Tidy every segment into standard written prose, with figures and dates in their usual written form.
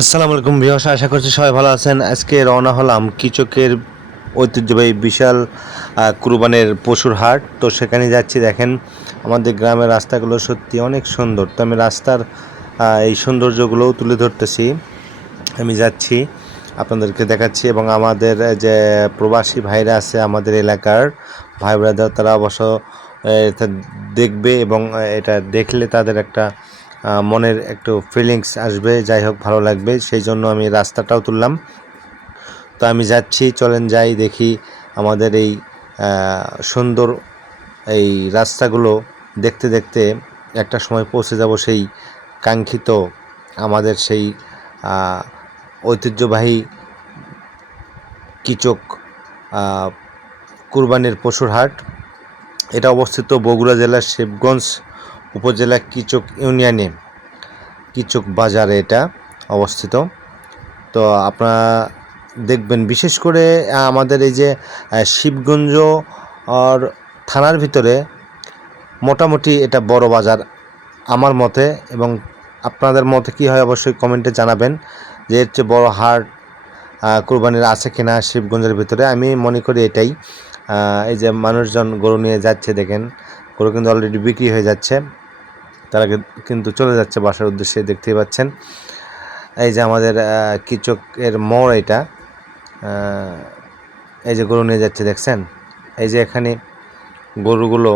আসসালামু আলাইকুম ভিউয়ার্স, আশা করছি সবাই ভালো আছেন। আজকে রওনা হলাম কিচকের ঐতিহ্যবাহী বিশাল কুরবানের পশুর হাট। তো সেখানে যাচ্ছি। দেখেন আমাদের গ্রামের রাস্তাগুলো সত্যি অনেক সুন্দর। তো আমি রাস্তার এই সৌন্দর্যগুলোও তুলে ধরতেছি। আমি যাচ্ছি, আপনাদেরকে দেখাচ্ছি, এবং আমাদের যে প্রবাসী ভাইরা আছে আমাদের এলাকার ভাই ব্রাদার, তারা অবশ্য এটা দেখবে এবং এটা দেখলে তাদের একটা মনের একটু ফিলিংস আসবে, যাই হোক ভালো লাগবে, সেই জন্য আমি রাস্তাটাও তুললাম। তো আমি যাচ্ছি, চলেন যাই, দেখি আমাদের এই সুন্দর এই রাস্তাগুলো দেখতে দেখতে একটা সময় পৌঁছে যাব সেই কাঙ্ক্ষিত আমাদের সেই ঐতিহ্যবাহী কিচক কুরবানির পশুর হাট। এটা অবস্থিত বগুড়া জেলার শিবগঞ্জ উপজেলা কিচক ইউনিয়নে, কিচক বাজারে এটা অবস্থিত। তো আপনারা দেখবেন, বিশেষ করে আমাদের এই যে শিবগঞ্জ আর থানার ভিতরে মোটামুটি এটা বড় বাজার আমার মতে, এবং আপনাদের মতে কী হয় অবশ্যই কমেন্টে জানাবেন যে এর চেয়ে বড় হাট কুরবানির আছে কিনা শিবগঞ্জের ভিতরে। আমি মনে করি এটাই। এই যে মানুষজন গরু নিয়ে যাচ্ছে, দেখেন গরু কিন্তু অলরেডি বিক্রি হয়ে যাচ্ছে, তারা কিন্তু চলে যাচ্ছে বাসার উদ্দেশ্যে, দেখতেই পাচ্ছেন। এই যে আমাদের কিচকের মোড় এটা, এই যে গরু নিয়ে যাচ্ছে দেখছেন। এই যে এখানে গরুগুলো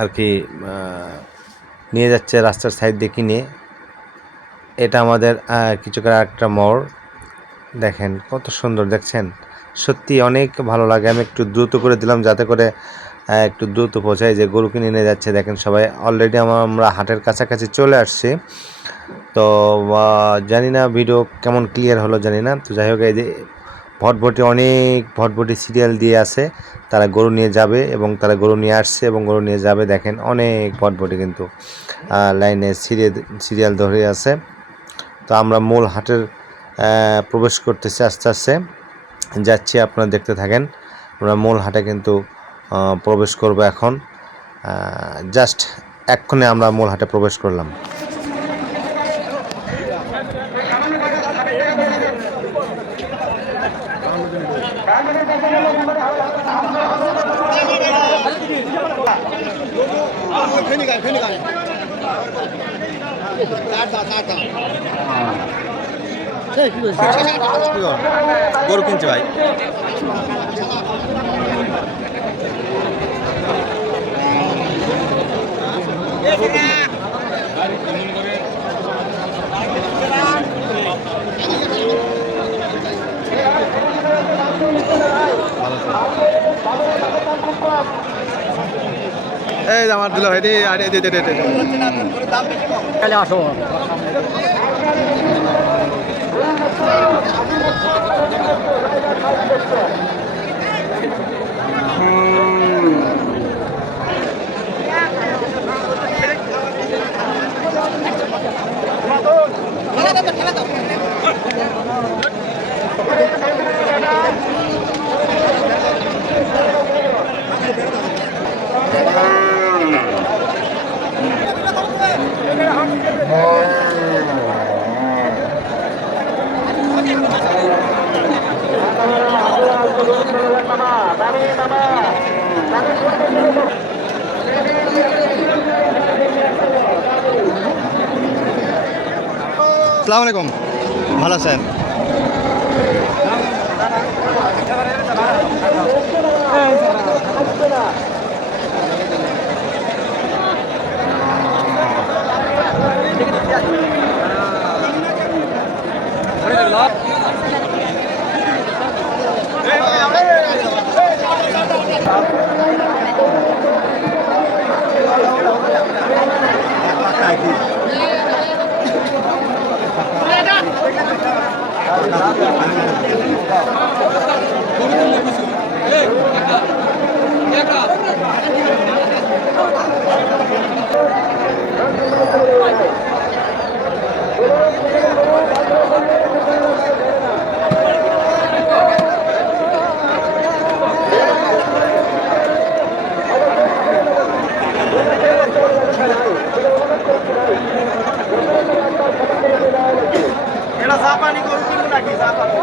আর কি নিয়ে যাচ্ছে রাস্তার সাইড দিয়ে কিনে। এটা আমাদের কিচকের আরেকটা মোড়, দেখেন কত সুন্দর, দেখছেন সত্যি অনেক ভালো লাগে। আমি একটু দ্রুত করে দিলাম যাতে করে একটু দ্রুত পৌঁছায়। যে গরু কিনে নিয়ে যাচ্ছে দেখেন সবাই। অলরেডি আমরা হাটের কাছাকাছি চলে আসছি। তো জানি না ভিডিও কেমন ক্লিয়ার হলো জানি না। তো যাই হোক, এই যে ভটভটি, অনেক ভটভটি সিরিয়াল দিয়ে আছে, তারা গরু নিয়ে যাবে এবং তারা গরু নিয়ে আসছে এবং গরু নিয়ে যাবে। দেখেন অনেক ভটভটি কিন্তু লাইনে সিরিয়াল ধরে আছে। তো আমরা মূল হাটের প্রবেশ করতেছি, আস্তে আস্তে যাচ্ছি, আপনারা দেখতে থাকেন। আমরা মূল হাটে কিন্তু প্রবেশ করব এখন। জাস্ট এক্ষণে আমরা মূল হাটে প্রবেশ করলাম। গরু কিনছে ভাই। এই আমার দিল ভাই, আসো। আসসালামু আলাইকুম, ভালো আছেন? জাপানি গরু কিনবো নাকি জাপানি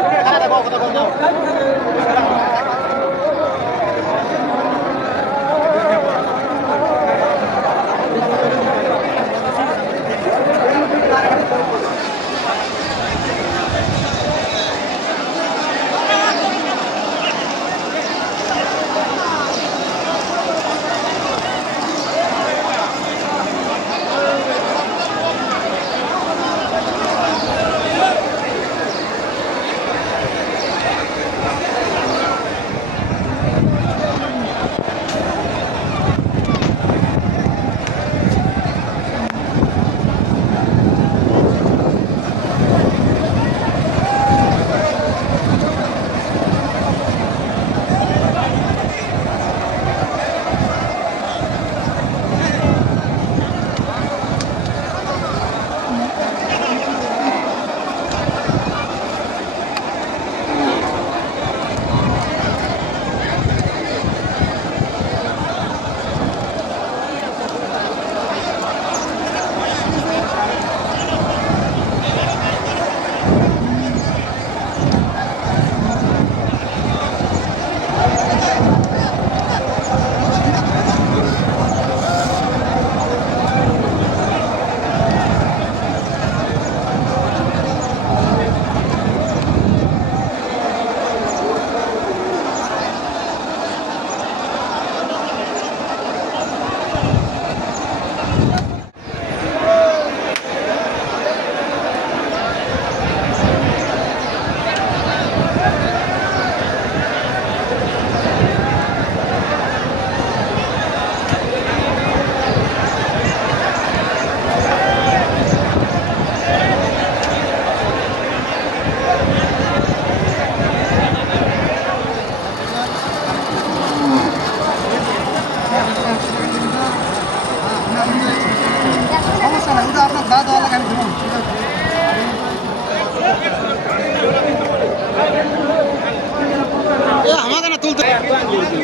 আমাকে না তুলতে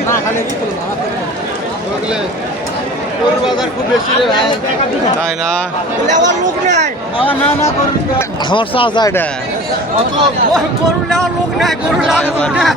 না খালি বাজার খুব বেশি রে ভাই তাই না নেওয়ার লোক নাই না না করুন আমার চাচা এটা গরু নেওয়ার লোক নাই গরু নেওয়ার লোক নাই